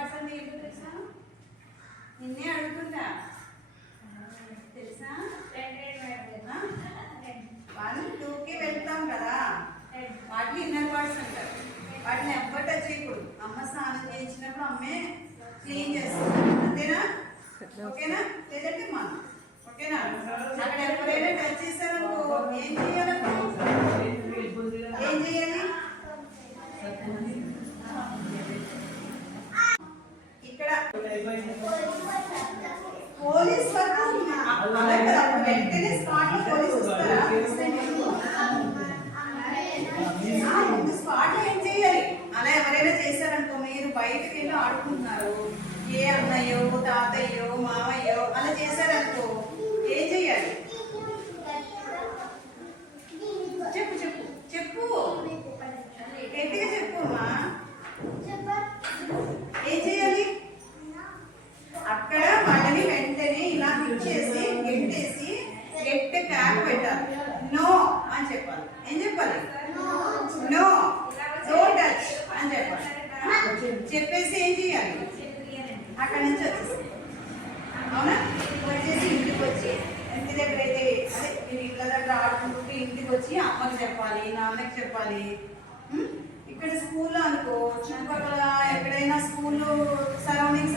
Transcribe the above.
Words అంటే ఏంటో తెలుసా? నిన్నే అడుగుతుందా తెలుసా? 1, 2కి వెళ్తాం కదా, వాటిని ఇన్నర్ వర్డ్స్ అంటారు. వాటిని ఎవ్వరు టచ్ చేయకూడదు. అమ్మ స్నానం చేయించినప్పుడు అమ్మే క్లీన్ చేస్తుంది, అంతేనా? ఓకేనా? లేదంటే మనం ఓకేనా? అక్కడ ఎవరైనా టచ్ చేశారనుకో ఏం చేయాలనుకో, ఏం చేయాలి? ఇక్కడ పోలీస్ వరకు వెంటనే స్పాట్ లో పోలీస్ వస్తారా? స్పాట్ లో ఏం చేయాలి? అలా ఎవరైనా చేశారనుకో, మీరు బయటకు వెళ్ళి ఆడుకుంటున్నారు, ఏ అన్నయ్యో తాతయ్యో మామయ్యో అలా చేశారనుకో ఏం చెయ్యాలి? చెప్పు చెప్పు చెప్పు, గట్టిగా చెప్పు అమ్మా. ఏం చేయాలి? అక్కడ వాళ్ళని వెంటనే ఇలా ఇచ్చేసి గెట్టేసి గెట్ట క్యాప్ పెట్టాలి. నో అని చెప్పాలి. ఏం చెప్పాలి? నో, డోంట్ టచ్ అని చెప్పాలి. చెప్పేసి ఏం చేయాలి? అక్కడి నుంచి వచ్చేసి, అవునా, వచ్చేసి ఇంటికి వచ్చి ఇంటి దగ్గర అయితే అదే మీరు ఇళ్ళ దగ్గర ఆడుకుంటూ ఇంటికి వచ్చి అమ్మకి చెప్పాలి, నాన్నకి చెప్పాలి. ఇక్కడ స్కూల్లో అనుకో చుట్టుపక్కల ఎక్కడైనా స్కూల్ సరౌండింగ్స్